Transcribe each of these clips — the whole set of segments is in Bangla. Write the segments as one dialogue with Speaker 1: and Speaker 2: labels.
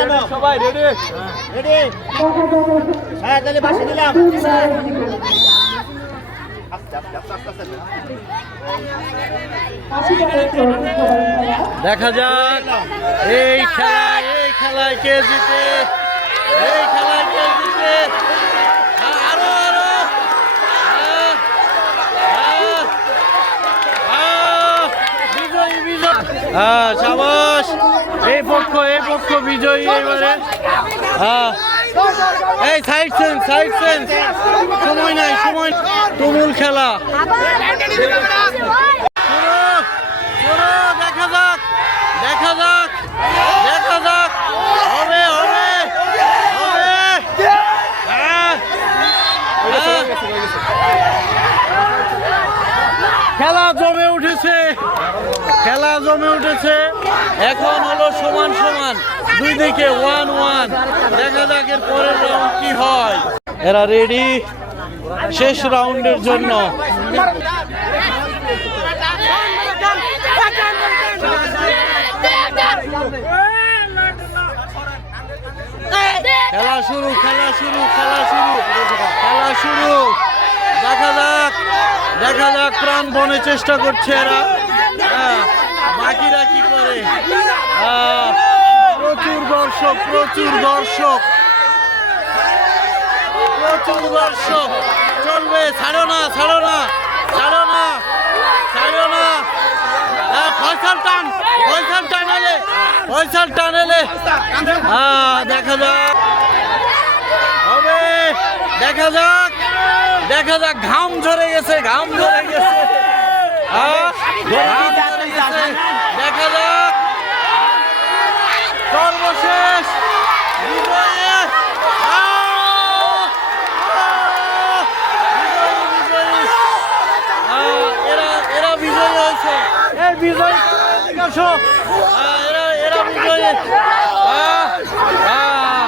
Speaker 1: কেন?
Speaker 2: সবাই রেডি
Speaker 1: রেডি হ্যাঁ তাহলে বাসে দিলাম।
Speaker 2: দেখা যাক। এই খেলায় এই খেলায় কে জিতে? এই খেলায় কে জিতে? হ্যাঁ সাবাস। এই পক্ষ এই পক্ষ বিজয়ী এবারে। হ্যাঁ। এই সাইড সেন্স সাইড সেন্স সময় নাই সময় তুমুল খেলা। দেখা যাক দেখা যাক দেখা যাক। হবে হবে হবে। হ্যাঁ। খেলা জমে উঠেছে। খেলা জমে উঠেছে। এখন হলো সমান সমান। দুই দিকে ওয়ান ওয়ান দেখা যাক এর পরের রাউন্ড কি হয়। এরা রেডি শেষ রাউন্ডের জন্য। খেলা শুরু খেলা শুরু খেলা শুরু। খেলা শুরু। দেখা যাক। দেখা যাক প্রাণপণে চেষ্টা করছে এরা। বাকিরা কি করে? হ্যাঁ, প্রচুর দর্শক প্রচুর দর্শক। প্রচুর দর্শক। চলবে ছাড়ো না ছাড়ো না ছাড়ো না ছাড়ো না। হ্যাঁ, ফয়সাল টান ফয়সাল টান এলে ফয়সাল টান হ্যাঁ দেখা যাক। হবে দেখা যাক দেখা যাক। ঘাম ঝরে গেছে হ্যাঁ, ঘাম ঝরে গেছে। দেখা যাক। সর্বশেষ এরা এরা বিজয়ী হয়েছে। এই বিজয়ী এরা এরা বিজয়ী আহ, আহ।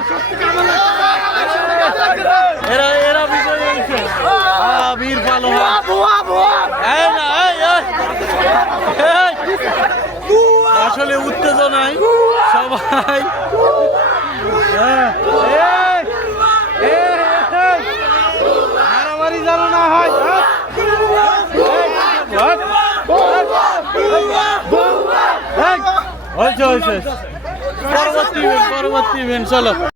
Speaker 2: এরা এরা বিজয়ী হয়েছে আহ, বীর পালোয়ান এই না, এই, এই। এই। আসলে উত্তেজনায় সবাই। হ্যাঁ। মারামারি যেন না হয়। হ্যাঁ? এই, হয়েছে হয়েছে। পরবর্তী পরবর্তী ইভেন্ট চলো।